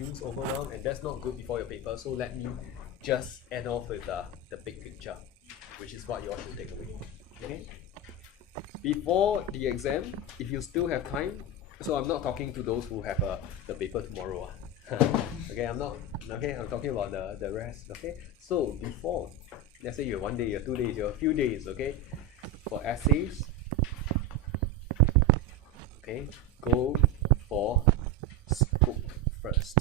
confused, overwhelmed, and that's not good before your paper. So let me just end off with the big picture, which is what you all should take away. Okay? Before the exam, if you still have time, so I'm not talking to those who have the paper tomorrow. Okay, I'm talking about the rest. Okay, so before, let's say you have 1 day, you have 2 days, you have a few days, okay, for essays, okay, go for scope first.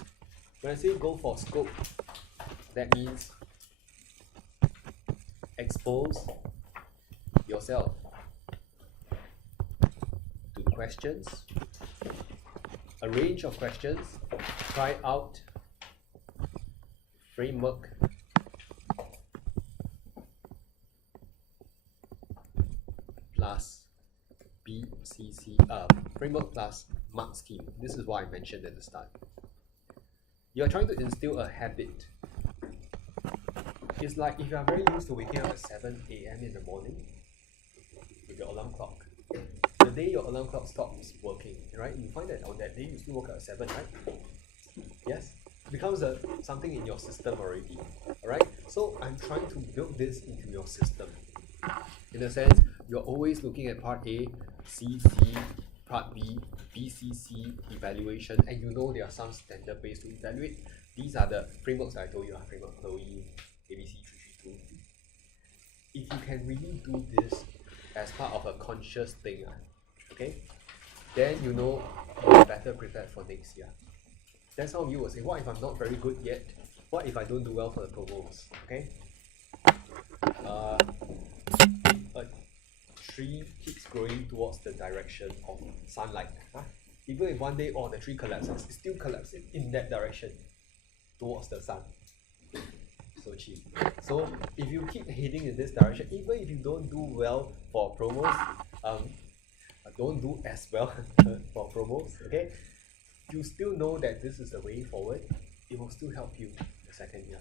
When I say go for scope, that means expose yourself to questions, a range of questions, try out framework plus BCC, framework plus mark scheme. This is what I mentioned at the start. You are trying to instill a habit. It's like if you are very used to waking up at 7 a.m. in the morning with your alarm clock. The day your alarm clock stops working, right? You find that on that day you still woke up at 7, right? Yes? It becomes something in your system already. Alright? So I'm trying to build this into your system. In a sense, you're always looking at part A, C, part B, BCC evaluation, and you know there are some standard ways to evaluate. These are the frameworks that I told you, framework Chloe, ABC 332. If you can really do this as part of a conscious thing, okay, then you know you're better prepared for next year. Then some of you will say, what if I'm not very good yet? What if I don't do well for the provos? Okay? A tree keeps growing towards the direction of sunlight. Even if 1 day the tree collapses, it still collapses in that direction towards the sun. So cheap. So if you keep heading in this direction, even if you don't do well for promos, don't do as well for promos, okay? You still know that this is the way forward. It will still help you the second year.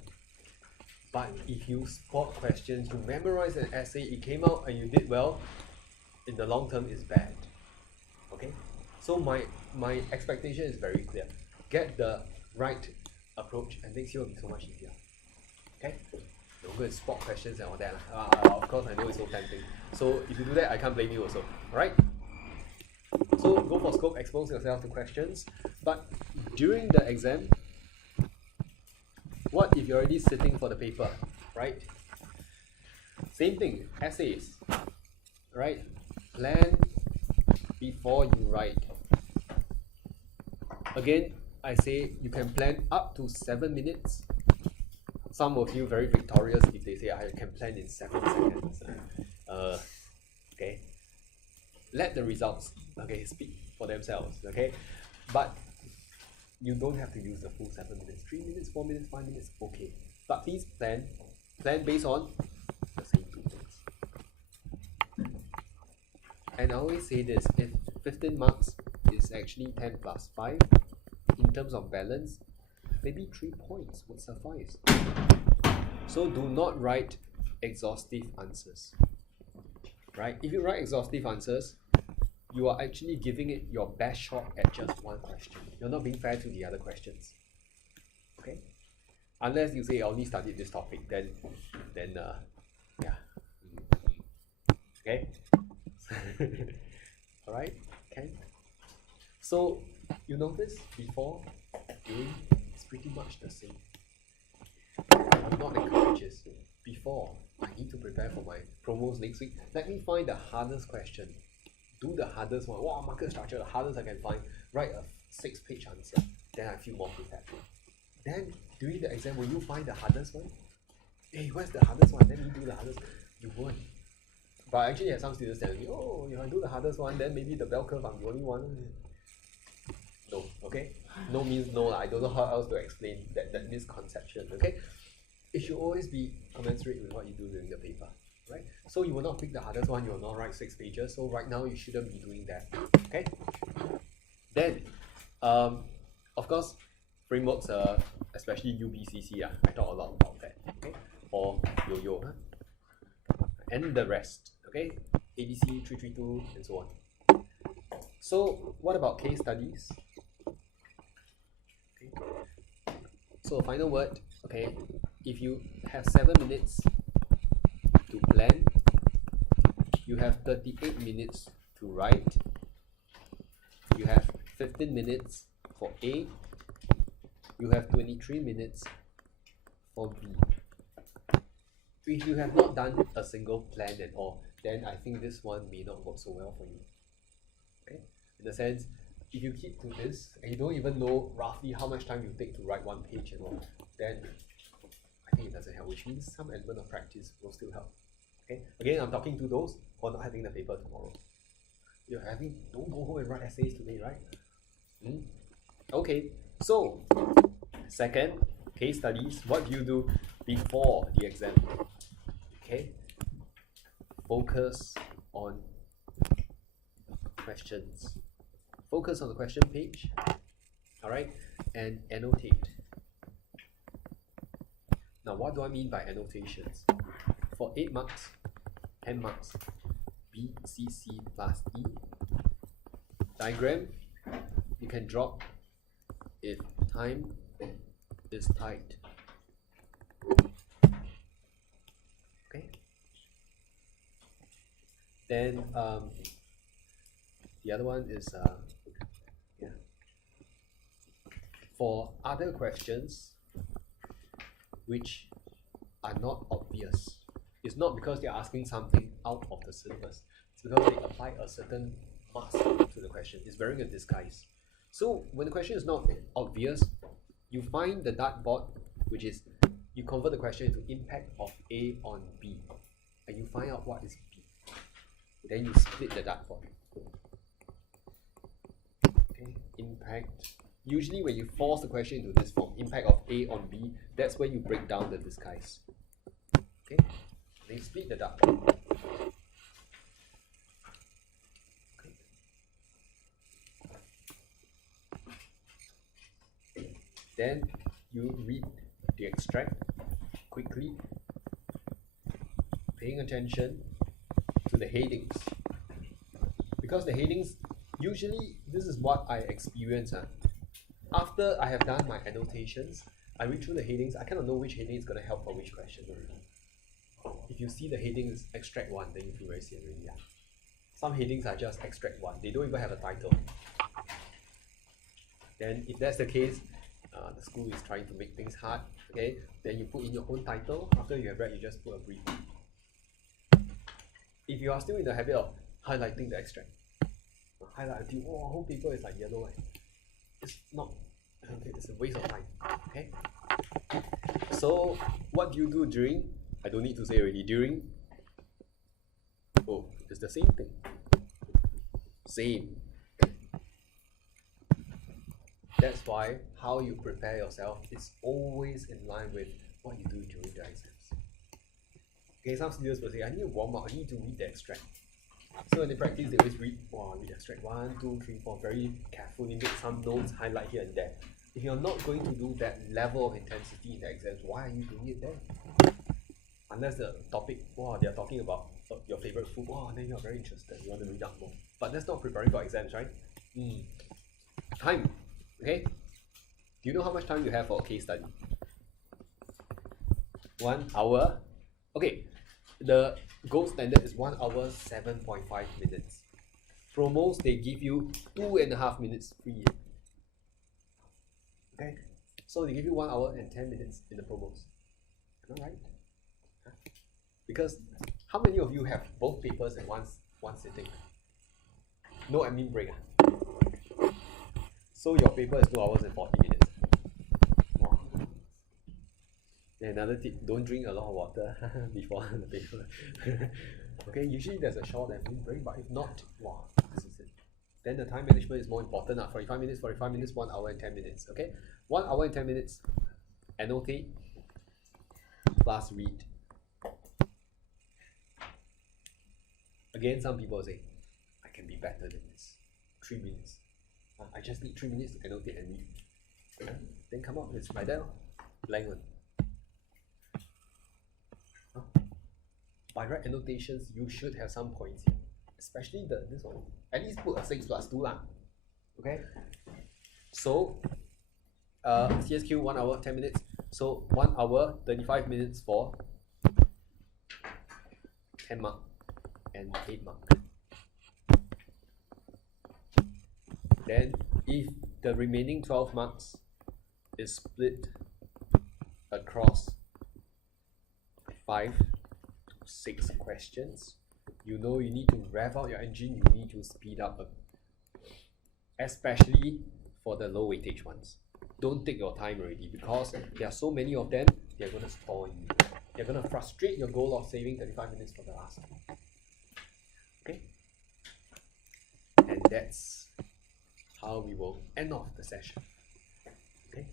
But if you spot questions, you memorize an essay, it came out and you did well, in the long term is bad. Okay? So my expectation is very clear. Get the right approach and next year will be so much easier. Okay? Don't go and spot questions and all that. Of course, I know it's so tempting. So if you do that, I can't blame you also. Alright? So go for scope, expose yourself to questions. But during the exam, what if you're already sitting for the paper, right? Same thing, essays, right? Plan before you write. Again, I say you can plan up to 7 minutes. Some will feel very victorious if they say I can plan in 7 seconds. Okay. Let the results, okay, speak for themselves, okay? But you don't have to use the full 7 minutes. 3 minutes, 4 minutes, 5 minutes, okay. But please plan based on the same 2 things. And I always say this, if 15 marks is actually 10 plus 5, in terms of balance, maybe 3 points would suffice. So do not write exhaustive answers. Right? If you write exhaustive answers, you are actually giving it your best shot at just one question. You're not being fair to the other questions. Okay? Unless you say I only studied this topic, then yeah. Okay? Alright? Okay? So you notice before, during, it's pretty much the same. I'm not encouraging you. Before, I need to prepare for my promos next week. Let me find the hardest question. Do the hardest one. Wow, market structure, the hardest I can find. Write a 6-page answer. Then I feel more prepared. Then, during the exam, will you find the hardest one? Hey, where's the hardest one? Let me do the hardest. You won't. But I actually have some students telling me, oh, if I do the hardest one, then maybe the bell curve, I'm the only one. No, okay? No means no. I don't know how else to explain that misconception, okay? It should always be commensurate with what you do during the paper, right? So you will not pick the hardest one, you will not write 6 pages. So right now you shouldn't be doing that, okay? Then, of course, frameworks, especially UBCC, I talk a lot about that, okay? Or YOYO, and the rest, okay? ABC 332 and so on. So what about case studies? Okay. So final word, okay, if you have 7 minutes to plan, you have 38 minutes to write, you have 15 minutes for A, you have 23 minutes for B. If you have not done a single plan at all, then I think this one may not work so well for you. Okay? In the sense, if you keep to this and you don't even know roughly how much time you take to write one page and all, then I think it doesn't help, which means some element of practice will still help. Okay? Again, I'm talking to those who are not having the paper tomorrow. Don't go home and write essays today, right? Okay, so second, case studies. What do you do before the exam? Okay, focus on questions. Focus on the question page, all right, and annotate. Now, what do I mean by annotations? For 8 marks, 10 marks, B, C, C plus E. Diagram, you can drop if time is tight. Okay. Then the other one is for other questions which are not obvious. It's not because they're asking something out of the syllabus. It's because they apply a certain mask to the question. It's wearing a disguise. So when the question is not obvious, you find the dartboard, which is you convert the question into impact of A on B, and you find out what is B. Then you split the dartboard. Okay, impact. Usually when you force the question into this form, impact of A on B, that's when you break down the disguise. Okay, then you split the dartboard. Then you read the extract quickly, paying attention to the headings. Because the headings, usually this is what I experience. After I have done my annotations, I read through the headings, I kind of know which heading is going to help for which question. If you see the heading is extract 1, then you feel very sian already. Some headings are just extract 1, they don't even have a title. Then if that's the case, the school is trying to make things hard, okay? Then you put in your own title. After you have read, you just put a brief. If you are still in the habit of highlighting the extract, highlight until whole paper is like yellow, it's not, okay, it's a waste of time, okay? So what do you do during? I don't need to say already. During, it's the same thing. Same. That's why how you prepare yourself is always in line with what you do during the exams. Okay, some students will say, I need to warm up, I need to read the extract. So when they practice, they always read extract 1, 2, 3, 4, very carefully, make some notes, highlight here and there. If you're not going to do that level of intensity in the exams, why are you doing it then? Unless the topic, they're talking about your favorite food, then you're very interested, you want to read up more. But that's not preparing for exams, right? Time. Okay, do you know how much time you have for a case study? 1 hour. Okay, the gold standard is 1 hour 7.5 minutes. Promos, they give you 2.5 minutes free. Okay, so they give you 1 hour and 10 minutes in the promos. Am I right? Because how many of you have both papers in one sitting? No admin break. So your paper is 2 hours and 40 minutes. And another tip, don't drink a lot of water before the paper. Okay, usually there's a short admin break, but if not, this is it. Then the time management is more important. 45 minutes, 1 hour and 10 minutes. Okay, 1 hour and 10 minutes, annotate plus read. Again, some people say, I can be better than this. 3 minutes. I just need 3 minutes to annotate and read. Then come out, it's like that. Blank one. By right annotations, you should have some points here. Especially this one. At least put a 6 plus 2 lah. Okay? So, CSQ 1 hour 10 minutes. So 1 hour 35 minutes for 10 mark and 8 mark. Then if the remaining 12 marks is split across 5 to 6 questions, you know you need to rev out your engine, you need to speed up, especially for the low weightage ones. Don't take your time already, because there are so many of them, they're going to stall you. They're going to frustrate your goal of saving 35 minutes for the last. Okay? And that's how we will end off the session. Okay?